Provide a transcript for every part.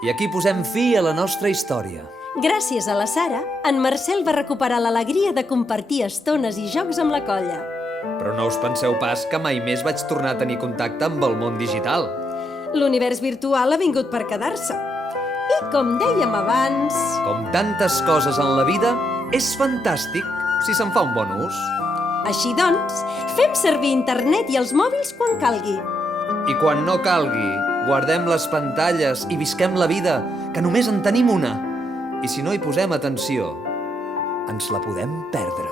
I aquí posem fi a la nostra història. Gràcies a la Sara, en Marcel va recuperar l'alegria de compartir estones i jocs amb la colla. Però no us penseu pas que mai més vaig tornar a tenir contacte amb el món digital. L'univers virtual ha vingut per quedar-se. I com dèiem abans... Com tantes coses en la vida, és fantàstic si se'n fa un bon ús. Així doncs, fem servir internet i els mòbils quan calgui. I quan no calgui, guardem les pantalles i visquem la vida, que només en tenim una. I si no hi posem atenció, ens la podem perdre.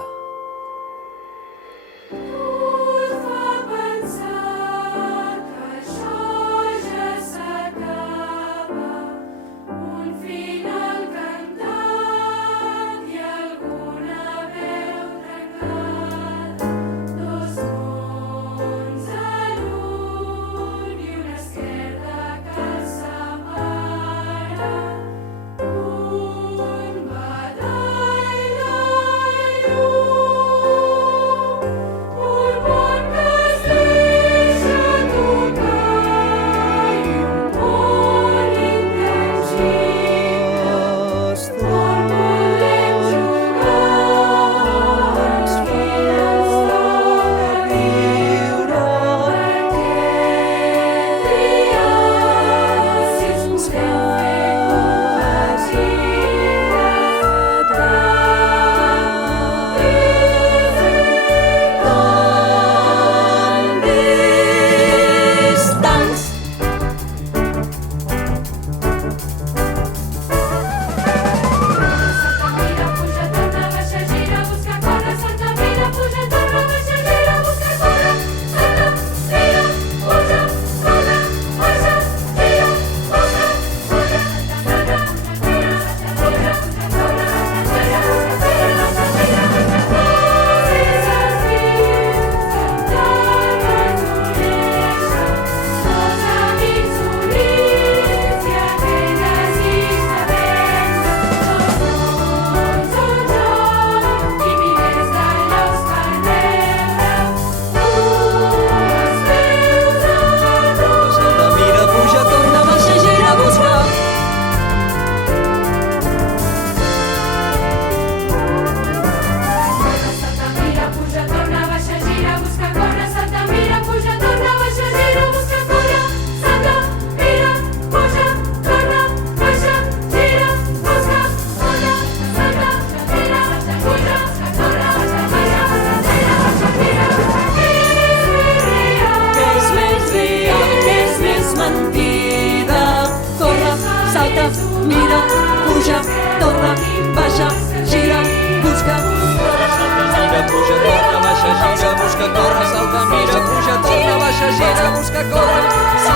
Mira, puja, torna, baixa, gira, busca. Mira, puja, torna, baixa, gira, busca, corre, salta, mira, puja, torna, baixa, gira, busca, corre.